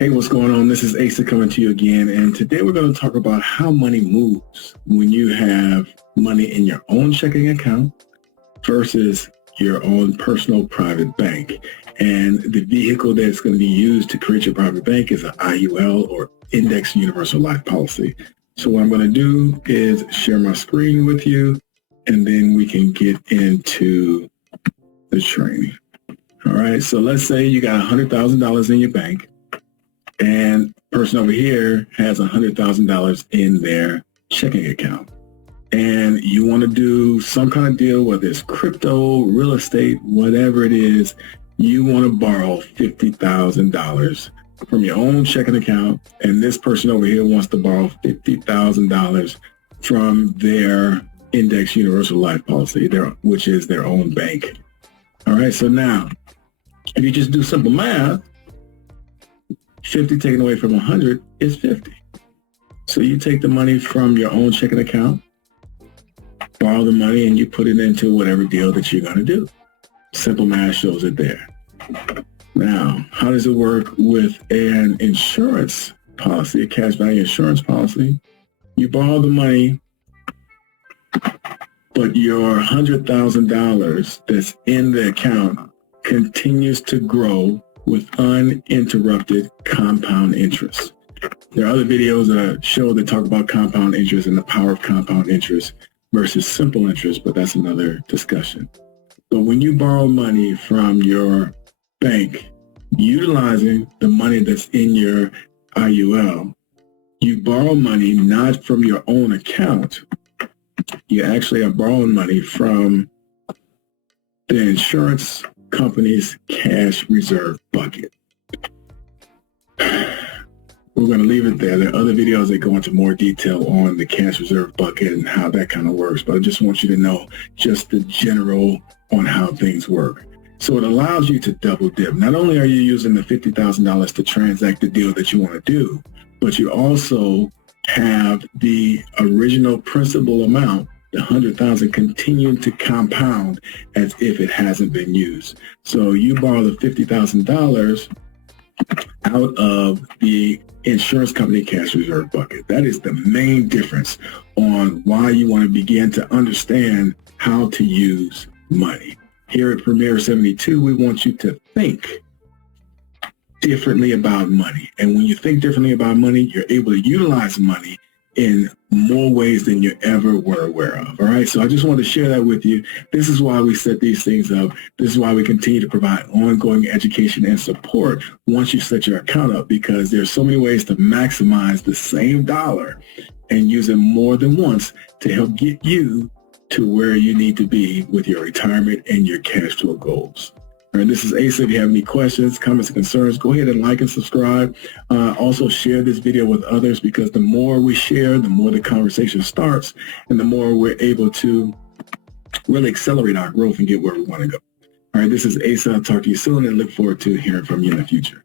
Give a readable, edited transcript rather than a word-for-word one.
Hey, what's going on? This is Asa coming to you again, and today we're going to talk about how money moves when you have money in your own checking account versus your own personal private bank. And the vehicle that's going to be used to create your private bank is an IUL, or Index Universal Life Policy. So what I'm going to do is share my screen with you, and then we can get into the training. All right, so let's say you got $100,000 in your bank, and person over here has $100,000 in their checking account. And you want to do some kind of deal, whether it's crypto, real estate, whatever it is, you want to borrow $50,000 from your own checking account. And this person over here wants to borrow $50,000 from their Index Universal Life Policy, which is their own bank. All right, so now, if you just do simple math, 50 taken away from 100 is 50. So you take the money from your own checking account, borrow the money, and you put it into whatever deal that you're going to do. Simple math shows it there. Now, how does it work with an insurance policy, a cash value insurance policy? You borrow the money, but your $100,000 that's in the account continues to grow with uninterrupted compound interest. There are other videos that show that talk about compound interest and the power of compound interest versus simple interest, but that's another discussion. But when you borrow money from your bank, utilizing the money that's in your IUL, you borrow money not from your own account. You actually are borrowing money from the insurance company's cash reserve bucket. We're going to leave it there. There are other videos that go into more detail on the cash reserve bucket and how that kind of works, but I just want you to know just the general on how things work. So it allows you to double dip. Not only are you using the $50,000 to transact the deal that you want to do, but you also have the original principal amount, the $100,000, continuing to compound as if it hasn't been used. So you borrow the $50,000 out of the insurance company cash reserve bucket. That is the main difference on why you want to begin to understand how to use money. Here at Premier 72, we want you to think differently about money. And when you think differently about money, you're able to utilize money in more ways than you ever were aware of. All right. So I just wanted to share that with you. This is why we set these things up. This is why we continue to provide ongoing education and support once you set your account up, because there's so many ways to maximize the same dollar and use it more than once to help get you to where you need to be with your retirement and your cash flow goals. All right, this is Asa. If you have any questions, comments, and concerns, go ahead and like and subscribe. Also share this video with others, because the more we share, the more the conversation starts and the more we're able to really accelerate our growth and get where we want to go. All right, this is Asa. I'll talk to you soon and look forward to hearing from you in the future.